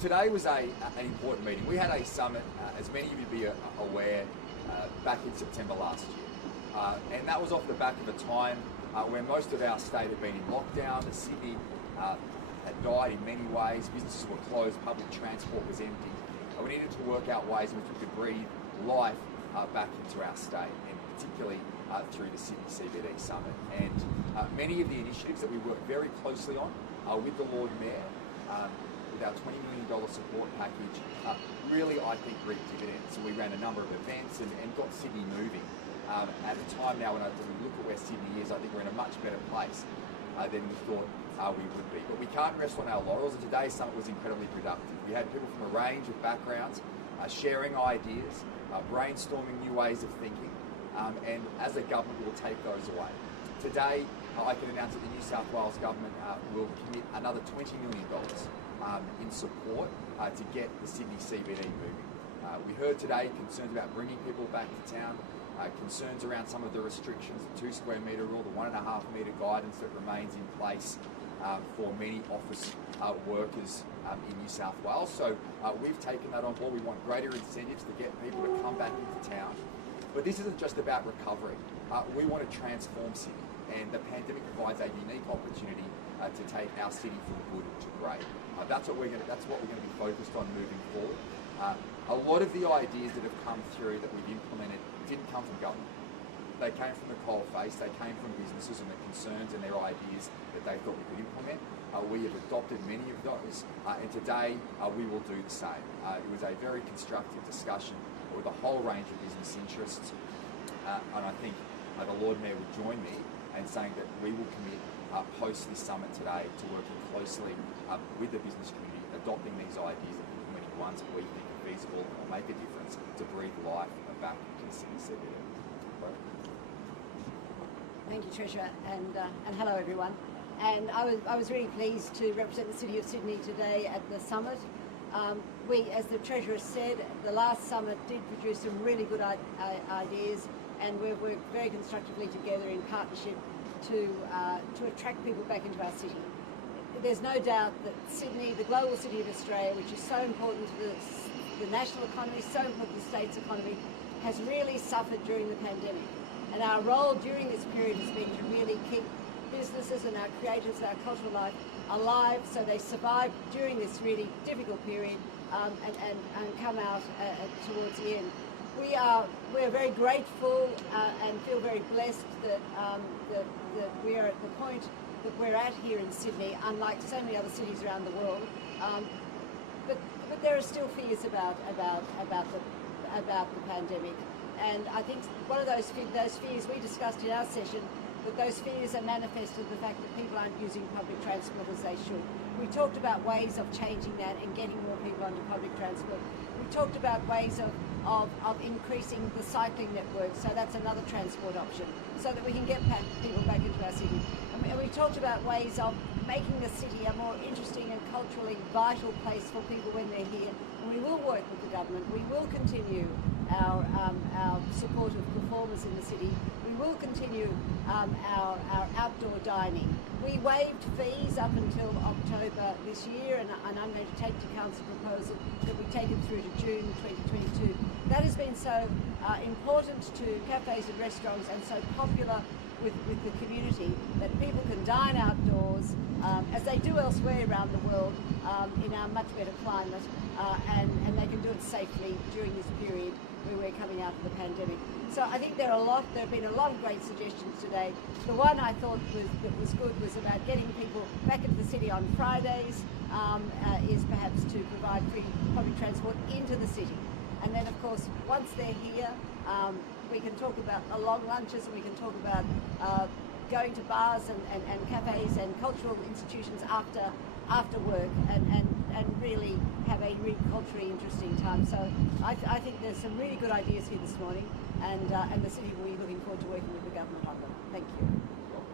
today was an important meeting. We had a summit, as many of you be aware, back in September last year. And that was off the back of a time where most of our state had been in lockdown. The Sydney had died in many ways. Businesses were closed, public transport was empty. We needed to work out ways in which we could breathe life back into our state, and particularly through the Sydney CBD Summit. And many of the initiatives that we worked very closely on with the Lord Mayor, with our $20 million support package, really, I think, reaped dividends. So we ran a number of events and got Sydney moving. At a time now when we look at where Sydney is, I think we're in a much better place than we thought we would be. But we can't rest on our laurels, and today's summit was incredibly productive. We had people from a range of backgrounds sharing ideas, brainstorming new ways of thinking, and as a government we will take those away. Today I can announce that the New South Wales government will commit another $20 million in support to get the Sydney CBD moving. We heard today concerns about bringing people back to town, concerns around some of the restrictions, the 2 square metre rule, the 1.5 metre guidance that remains in place for many office workers in New South Wales. So we've taken that on board. We want greater incentives to get people to come back into town. But this isn't just about recovery. We want to transform Sydney, and the pandemic provides a unique opportunity to take our city from good to great. That's what we're going to be focused on moving forward. A lot of the ideas that have come through that we've implemented didn't come from government. They came from the coalface, they came from businesses and the concerns and their ideas that they thought we could implement. We have adopted many of those, and today we will do the same. It was a very constructive discussion with a whole range of business interests, and I think the Lord Mayor would join me in saying that we will commit post this summit today to working closely with the business community, adopting these ideas and implementing ones that we think are feasible or make a difference to breathe life back into the Sydney CBD. Thank you, Treasurer, and hello everyone. And I was really pleased to represent the City of Sydney today at the summit. We, as the Treasurer said, the last summit did produce some really good ideas, and we've worked very constructively together in partnership to attract people back into our city. There's no doubt that Sydney, the global city of Australia, which is so important to the national economy, so important to the state's economy, has really suffered during the pandemic. And our role during this period has been to really keep businesses and our creators, our cultural life alive, so they survive during this really difficult period and come out towards the end. We're very grateful and feel very blessed that we are at the point that we're at here in Sydney, unlike so many other cities around the world. But there are still fears about the pandemic. And I think one of those fears we discussed in our session, that those fears are manifested in the fact that people aren't using public transport as they should. We talked about ways of changing that and getting more people onto public transport. We talked about ways of increasing the cycling network, so that's another transport option, so that we can get people back into our city. And we talked about ways of making the city a more interesting and culturally vital place for people when they're here. And we will work with the government. We will continue our support of performers in the city. We will continue our outdoor dining. We waived fees up until October this year, and I'm going to take to Council a proposal that we take it through to June 2022. That has been so important to cafes and restaurants and so popular with the community that people can dine outdoors as they do elsewhere around the world in our much better climate, and they can do it safely during this period where we're coming out of the pandemic. So I think there have been a lot of great suggestions today. The one I thought was good was about getting people back into the city on Fridays, is perhaps to provide free public transport into the city. And then of course, once they're here, we can talk about long lunches, and we can talk about going to bars and cafes and cultural institutions after work, and really have a really culturally interesting time. So I think there's some really good ideas here this morning, and the city will be looking forward to working with the government on them. Thank you.